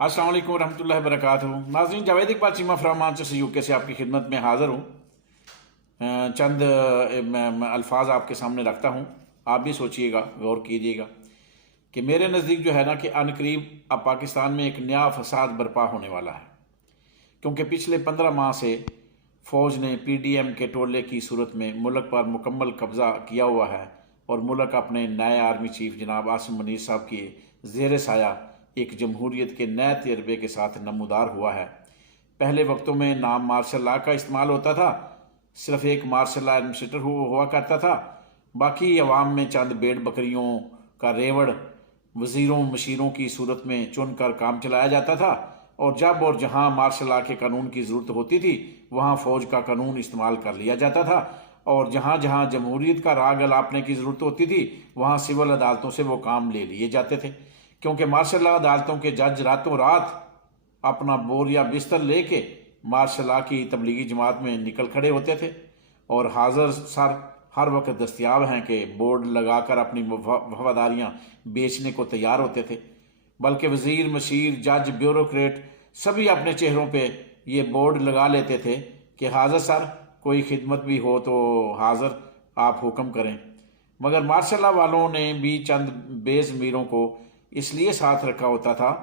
السلام علیکم ورحمۃ اللہ وبرکاتہ۔ ناظرین، Javed Iqbal Cheema from Manchester UK سے آپ کی خدمت میں حاضر ہوں۔ چند الفاظ آپ کے سامنے رکھتا ہوں، آپ بھی سوچئے گا، غور کیجئے گا کہ میرے نزدیک جو ہے نا کہ عنقریب اب پاکستان میں ایک نیا فساد برپا ہونے والا ہے، کیونکہ پچھلے 15 ماہ سے فوج نے PDM کے ٹولے کی صورت میں ملک پر مکمل قبضہ کیا ہوا ہے، اور ملک اپنے نئے آرمی چیف جناب عاصم منیر صاحب کی زیر سایہ ایک جمہوریت کے نئے تجربے کے ساتھ نمودار ہوا ہے۔ پہلے وقتوں میں نام مارشل لا کا استعمال ہوتا تھا، صرف ایک مارشل لا ایڈمنسٹریٹر ہوا کرتا تھا، باقی عوام میں چند بھیڑ بکریوں کا ریوڑ وزیروں مشیروں کی صورت میں چن کر کام چلایا جاتا تھا، اور جب اور جہاں مارشل لا کے قانون کی ضرورت ہوتی تھی وہاں فوج کا قانون استعمال کر لیا جاتا تھا، اور جہاں جہاں جمہوریت کا راگ الاپنے کی ضرورت ہوتی تھی وہاں سول عدالتوں سے وہ کام لے لیے جاتے تھے، کیونکہ مارشل لا عدالتوں کے جج راتوں رات اپنا بور یا بستر لے کے مارشل لا کی تبلیغی جماعت میں نکل کھڑے ہوتے تھے، اور حاضر سر ہر وقت دستیاب ہیں کہ بورڈ لگا کر اپنی وفاداریاں بیچنے کو تیار ہوتے تھے، بلکہ وزیر مشیر جج بیوروکریٹ سبھی اپنے چہروں پہ یہ بورڈ لگا لیتے تھے کہ حاضر سر کوئی خدمت بھی ہو تو حاضر آپ حکم کریں۔ مگر مارشل لا والوں نے بھی چند بے ضمیروں کو اس لیے ساتھ رکھا ہوتا تھا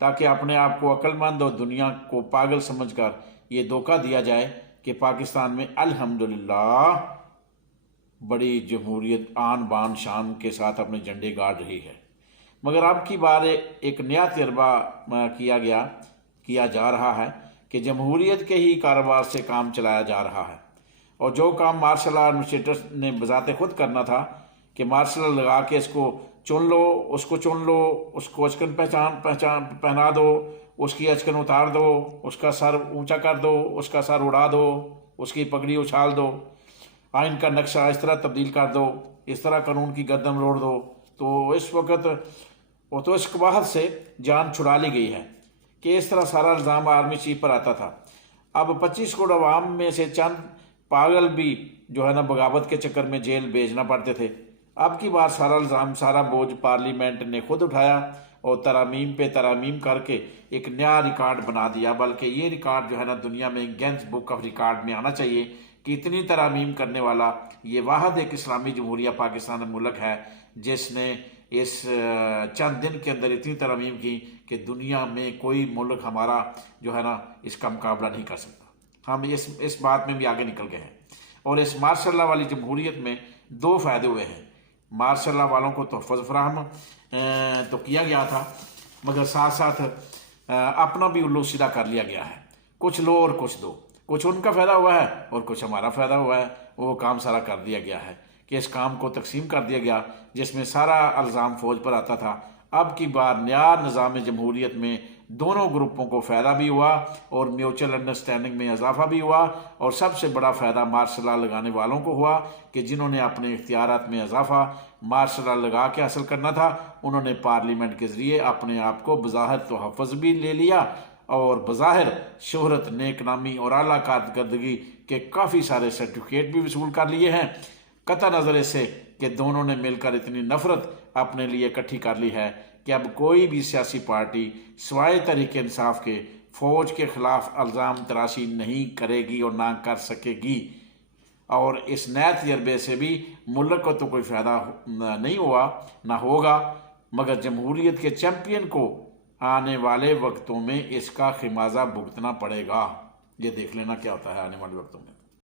تاکہ اپنے آپ کو عقل مند اور دنیا کو پاگل سمجھ کر یہ دھوکہ دیا جائے کہ پاکستان میں الحمدللہ بڑی جمہوریت آن بان شان کے ساتھ اپنے جھنڈے گاڑ رہی ہے۔ مگر اب کی بار ایک نیا تجربہ کیا جا رہا ہے کہ جمہوریت کے ہی کاروبار سے کام چلایا جا رہا ہے، اور جو کام مارشل لا ایڈمنسٹریٹر نے بذات خود کرنا تھا کہ مارشل لا لگا کے اس کو چن لو، اس کو چن لو، اس کو اچکن پہنا دو، اس کی اچکن اتار دو، اس کا سر اونچا کر دو، اس کا سر اڑا دو، اس کی پگڑی اچھال دو، آئین کا نقشہ اس طرح تبدیل کر دو، اس طرح قانون کی گردن روڑ دو، تو اس وقت وہ تو اس قباحت سے جان چھڑا لی گئی ہے کہ اس طرح سارا الزام آرمی چیف پر آتا تھا۔ اب 25 کروڑ عوام میں سے چند پاگل بھی جو ہے نا بغاوت کے چکر میں جیل بھیجنا پڑتے تھے، اب کی بار سارا الزام سارا بوجھ پارلیمنٹ نے خود اٹھایا اور ترامیم پہ ترامیم کر کے ایک نیا ریکارڈ بنا دیا، بلکہ یہ ریکارڈ جو ہے نا دنیا میں گینس بک آف ریکارڈ میں آنا چاہیے کہ اتنی ترامیم کرنے والا یہ واحد ایک اسلامی جمہوریہ پاکستان ملک ہے جس نے اس چند دن کے اندر اتنی ترامیم کی کہ دنیا میں کوئی ملک ہمارا جو ہے نا اس کا مقابلہ نہیں کر سکتا۔ ہم اس بات میں بھی آگے نکل گئے ہیں، اور اس مارشل لا والی جمہوریت میں 2 فائدے ہوئے ہیں۔ مارشل لا والوں کو تحفظ فراہم تو کیا گیا تھا، مگر ساتھ ساتھ اپنا بھی الو سیدھا کر لیا گیا ہے، کچھ لو اور کچھ دو، کچھ ان کا فائدہ ہوا ہے اور کچھ ہمارا فائدہ ہوا ہے۔ وہ کام سارا کر دیا گیا ہے کہ اس کام کو تقسیم کر دیا گیا جس میں سارا الزام فوج پر آتا تھا۔ اب کی بار نیا نظام جمہوریت میں دونوں گروپوں کو فائدہ بھی ہوا اور میوچل انڈرسٹینڈنگ میں اضافہ بھی ہوا، اور سب سے بڑا فائدہ مارشل لا لگانے والوں کو ہوا کہ جنہوں نے اپنے اختیارات میں اضافہ مارشل لا لگا کے حاصل کرنا تھا انہوں نے پارلیمنٹ کے ذریعے اپنے آپ کو بظاہر تحفظ بھی لے لیا، اور بظاہر شہرت، نیک نامی اور اعلیٰ کارکردگی کے کافی سارے سرٹیفکیٹ بھی وصول کر لیے ہیں، قطع نظر اس سے کہ دونوں نے مل کر اتنی نفرت اپنے لیے اکٹھی کر لی ہے کہ اب کوئی بھی سیاسی پارٹی سوائے تحریک انصاف کے فوج کے خلاف الزام تراشی نہیں کرے گی اور نہ کر سکے گی، اور اس نئے تجربے سے بھی ملک کو تو کوئی فائدہ نہیں ہوا نہ ہوگا، مگر جمہوریت کے چیمپئن کو آنے والے وقتوں میں اس کا خمیازہ بھگتنا پڑے گا۔ یہ دیکھ لینا کیا ہوتا ہے آنے والے وقتوں میں۔